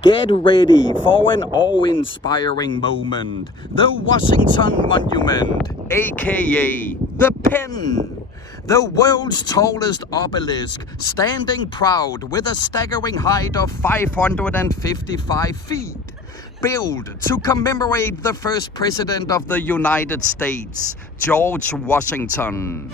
Get ready for an awe-inspiring moment. The Washington Monument, aka the Pen. The world's tallest obelisk, standing proud with a staggering height of 555 feet. Built to commemorate the first president of the United States, George Washington.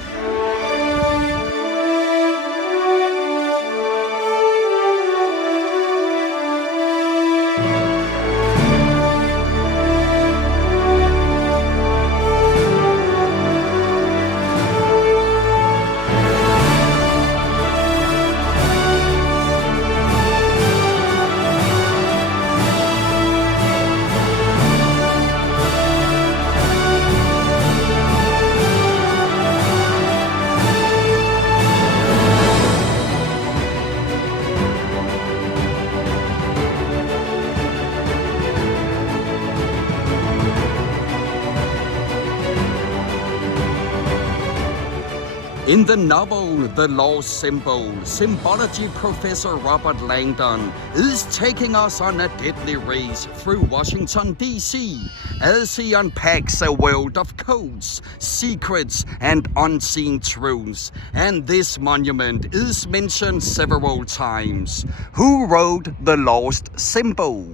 In the novel The Lost Symbol, symbology professor Robert Langdon is taking us on a deadly race through Washington, D.C. as he unpacks a world of codes, secrets, and unseen truths. And this monument is mentioned several times. Who wrote The Lost Symbol?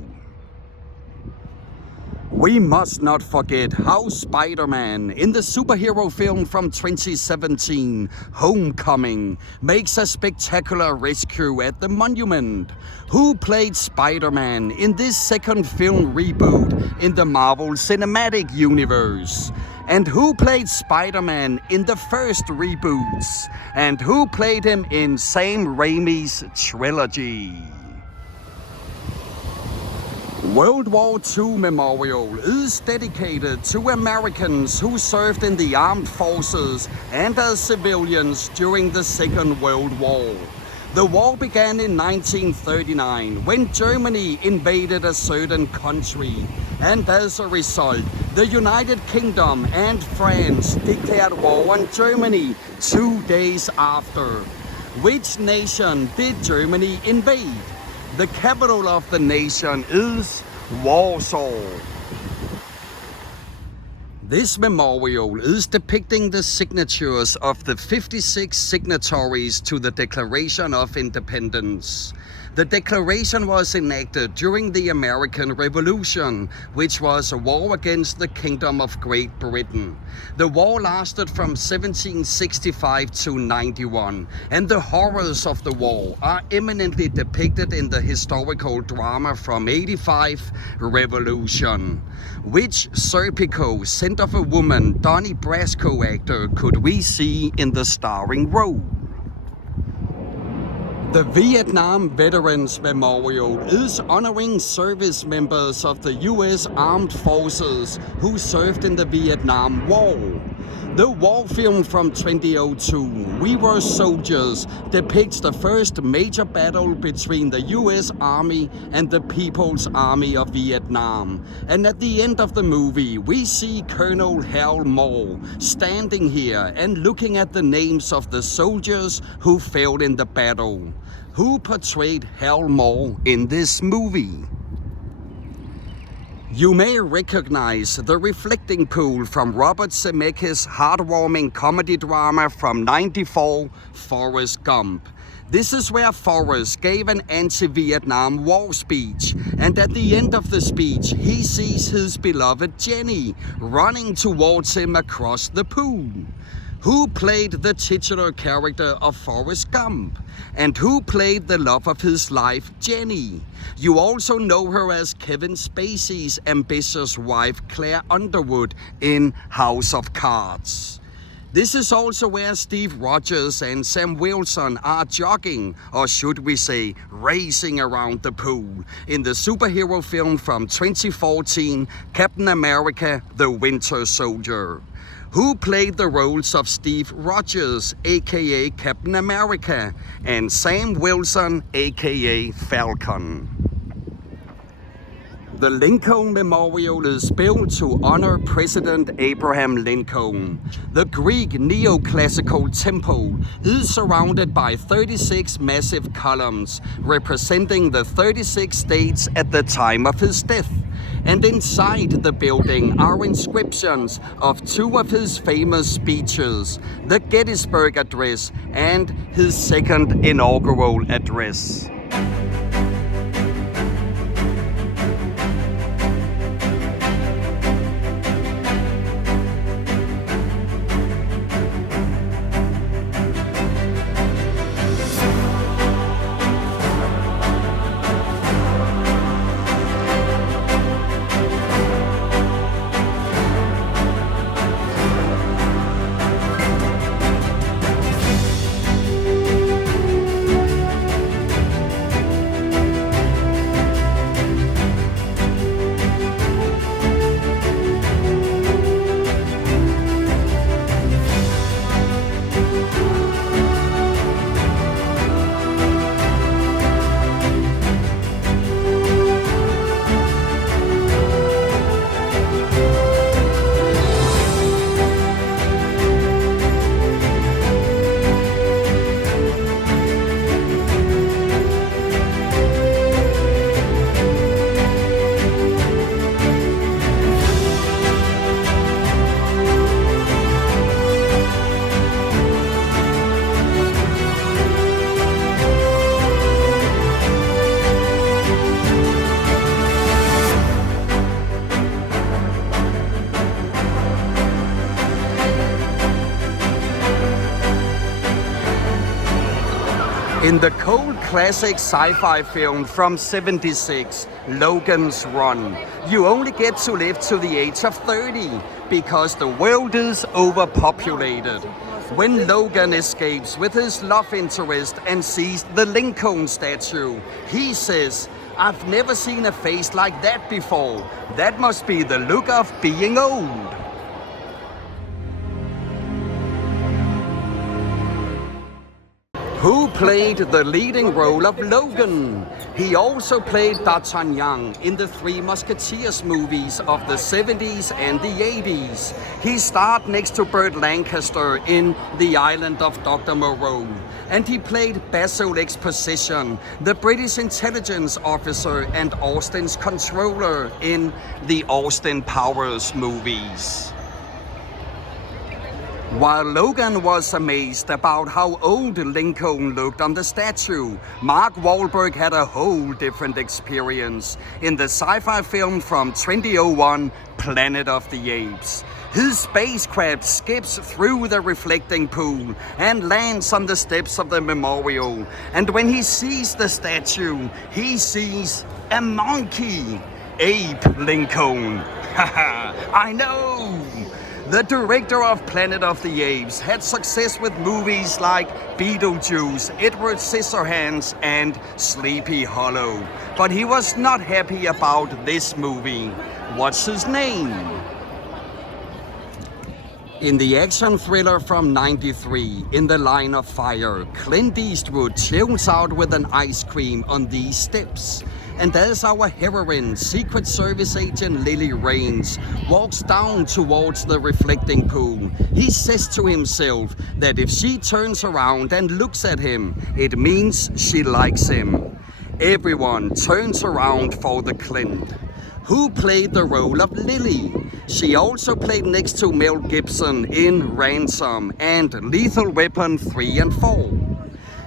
We must not forget how Spider-Man in the superhero film from 2017, Homecoming, makes a spectacular rescue at the monument. Who played Spider-Man in this second film reboot in the Marvel Cinematic Universe? And who played Spider-Man in the first reboots? And who played him in Sam Raimi's trilogy? World War II Memorial is dedicated to Americans who served in the armed forces and as civilians during the Second World War. The war began in 1939 when Germany invaded a certain country, and as a result, the United Kingdom and France declared war on Germany 2 days after. Which nation did Germany invade? The capital of the nation is Warsaw. This memorial is depicting the signatures of the 56 signatories to the Declaration of Independence. The Declaration was enacted during the American Revolution, which was a war against the Kingdom of Great Britain. The war lasted from 1765 to 91, and the horrors of the war are eminently depicted in the historical drama from 85, Revolution. Which Serpico, Scent of a Woman, Donnie Brasco actor could we see in the starring role? The Vietnam Veterans Memorial is honoring service members of the U.S. Armed Forces who served in the Vietnam War. The war film from 2002, We Were Soldiers, depicts the first major battle between the U.S. Army and the People's Army of Vietnam. And at the end of the movie, we see Colonel Hal Moore standing here and looking at the names of the soldiers who fell in the battle. Who portrayed Hal Moore in this movie? You may recognize the reflecting pool from Robert Zemeckis' heartwarming comedy drama from '94, Forrest Gump. This is where Forrest gave an anti-Vietnam War speech, and at the end of the speech, he sees his beloved Jenny running towards him across the pool. Who played the titular character of Forrest Gump? And who played the love of his life, Jenny? You also know her as Kevin Spacey's ambitious wife, Claire Underwood, in House of Cards. This is also where Steve Rogers and Sam Wilson are jogging, or should we say, racing around the pool, in the superhero film from 2014, Captain America: The Winter Soldier. Who played the roles of Steve Rogers, aka Captain America, and Sam Wilson, aka Falcon? The Lincoln Memorial is built to honor President Abraham Lincoln. The Greek neoclassical temple is surrounded by 36 massive columns representing the 36 states at the time of his death. And inside the building are inscriptions of two of his famous speeches, the Gettysburg Address and his second inaugural address. In the cult classic sci-fi film from '76, Logan's Run, you only get to live to the age of 30 because the world is overpopulated. When Logan escapes with his love interest and sees the Lincoln statue, he says, "I've never seen a face like that before. That must be the look of being old." Who played the leading role of Logan? He also played D'Artagnan in the Three Musketeers movies of the 70s and the 80s. He starred next to Burt Lancaster in The Island of Dr. Moreau. And he played Basil Exposition, the British intelligence officer and Austin's controller in the Austin Powers movies. While Logan was amazed about how old Lincoln looked on the statue, Mark Wahlberg had a whole different experience in the sci-fi film from 2001, Planet of the Apes. His spacecraft skips through the reflecting pool and lands on the steps of the memorial. And when he sees the statue, he sees a monkey. Abe Lincoln. Haha, I know! The director of Planet of the Apes had success with movies like Beetlejuice, Edward Scissorhands, and Sleepy Hollow. But he was not happy about this movie. What's his name? In the action thriller from '93, In the Line of Fire, Clint Eastwood chills out with an ice cream on these steps. And as our heroine, Secret Service agent Lily Raines, walks down towards the reflecting pool, he says to himself that if she turns around and looks at him, it means she likes him. Everyone turns around for the Clint. Who played the role of Lily? She also played next to Mel Gibson in Ransom and Lethal Weapon 3 and 4.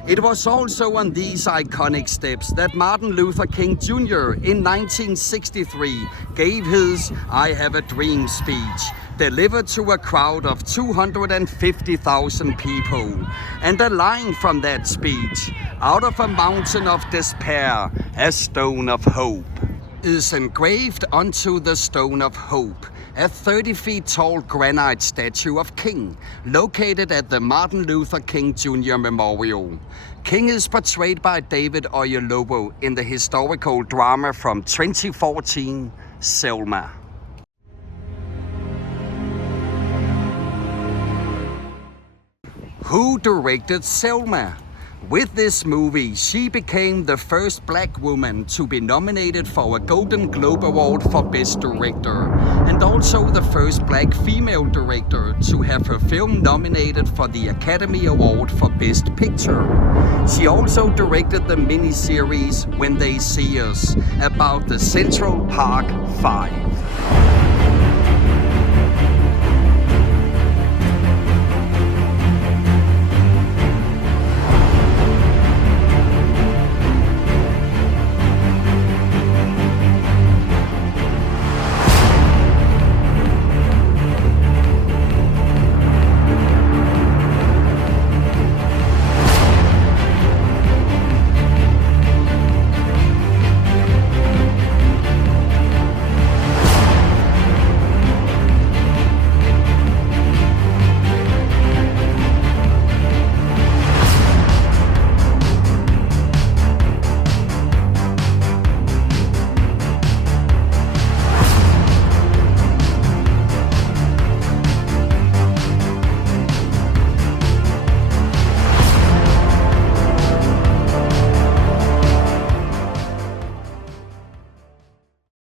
It was also on these iconic steps that Martin Luther King Jr. in 1963 gave his "I Have a Dream" speech, delivered to a crowd of 250,000 people. And a line from that speech, "Out of a mountain of despair, a stone of hope," is engraved onto the Stone of Hope, a 30 feet tall granite statue of King, located at the Martin Luther King Jr. Memorial. King is portrayed by David Oyelowo in the historical drama from 2014, Selma. Who directed Selma? With this movie, she became the first black woman to be nominated for a Golden Globe Award for Best Director, and also the first black female director to have her film nominated for the Academy Award for Best Picture. She also directed the miniseries When They See Us about the Central Park Five.